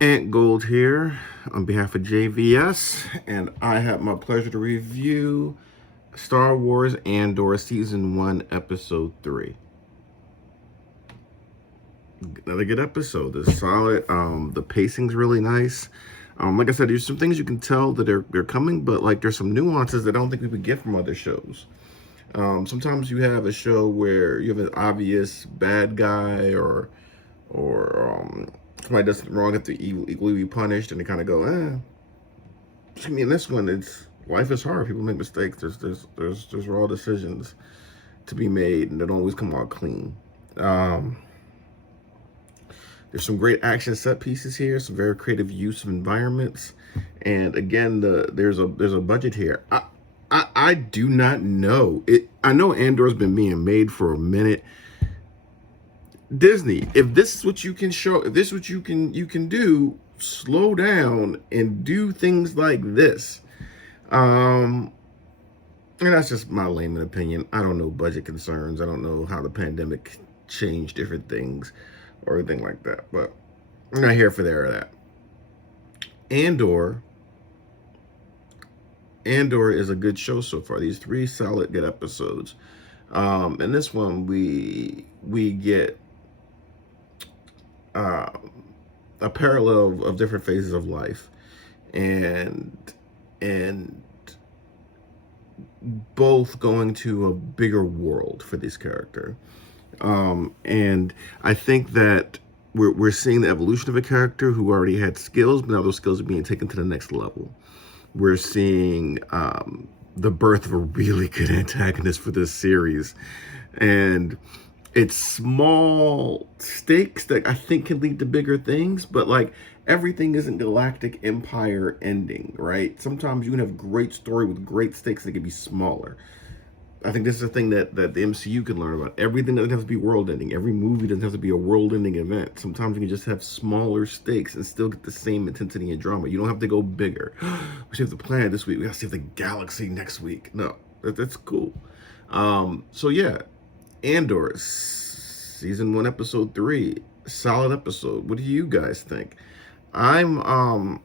Ant Gold here on behalf of JVS, and I have my pleasure to review Star Wars Andor Season 1, Episode 3. Another good episode. It's solid. The pacing's really nice. Like I said, there's some things you can tell that they're coming, but like there's some nuances that I don't think we would get from other shows. Sometimes you have a show where you have an obvious bad guy or somebody does something wrong, have to equally be punished, and they kind of go, I mean, this one, it's life is hard. People make mistakes. There's raw decisions to be made, and they don't always come out clean. There's some great action set pieces here, some very creative use of environments, and again, there's a budget here. I do not know it. I know Andor's been being made for a minute. Disney, if this is what you can show, if this is what you can do, slow down and do things like this. And that's just my layman opinion. I don't know budget concerns. I don't know how the pandemic changed different things or anything like that. But I'm not here for that. Andor is a good show so far. These 3 solid good episodes. And this one we get a parallel of different phases of life, and both going to a bigger world for this character. And I think that we're seeing the evolution of a character who already had skills, but now those skills are being taken to the next level. We're seeing the birth of a really good antagonist for this series, and it's small stakes that I think can lead to bigger things, but like everything isn't Galactic Empire ending, right? Sometimes you can have great story with great stakes that can be smaller. I think this is a thing that the MCU can learn about. Everything doesn't have to be world ending. Every movie doesn't have to be a world ending event. Sometimes you can just have smaller stakes and still get the same intensity and drama. You don't have to go bigger. We should have to plan this week. We gotta save the galaxy next week. No, that's cool. So yeah, Andor, season 1, episode 3, solid episode. What do you guys think? I'm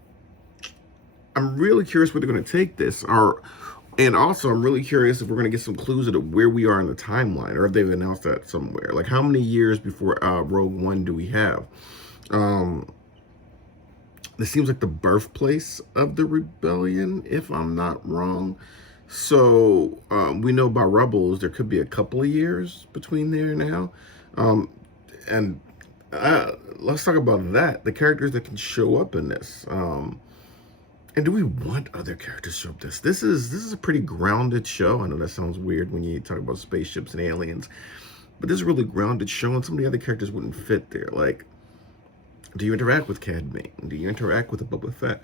really curious where they're going to take this. And also, I'm really curious if we're going to get some clues of where we are in the timeline, or if they've announced that somewhere. Like, how many years before Rogue One do we have? This seems like the birthplace of the rebellion, if I'm not wrong. So we know by Rebels there could be a couple of years between there and now. And let's talk about that. The characters that can show up in this. And do we want other characters to show up this? This is a pretty grounded show. I know that sounds weird when you talk about spaceships and aliens, but this is a really grounded show, and some of the other characters wouldn't fit there. Like, do you interact with Cad Bane? Do you interact with a Boba Fett?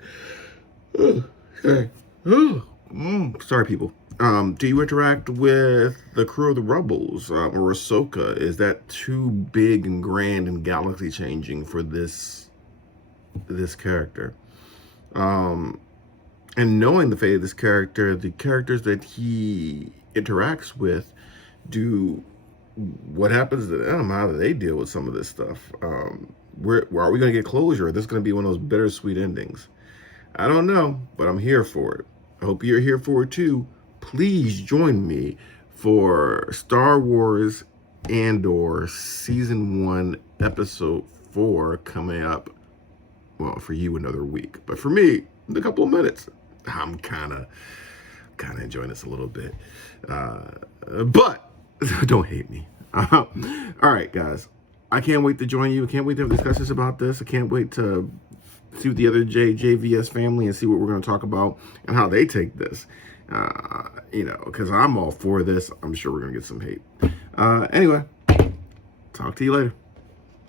Sorry, people. Do you interact with the crew of the Rebels or Ahsoka? Is that too big and grand and galaxy changing for this character? And knowing the fate of this character, the characters that he interacts with, what happens to them? How do they deal with some of this stuff? Where are we going to get closure? Or this is going to be one of those bittersweet endings? I don't know, but I'm here for it. I hope you're here for it too. Please join me for Star Wars Andor Season 1, Episode 4 coming up. Well, for you, another week. But for me, in a couple of minutes. I'm kind of enjoying this a little bit. But don't hate me. All right, guys. I can't wait to join you. I can't wait to have discussions about this. I can't wait to see what the other JVS family and see what we're going to talk about and how they take this. Because I'm all for this. I'm sure we're going to get some hate. Anyway, talk to you later.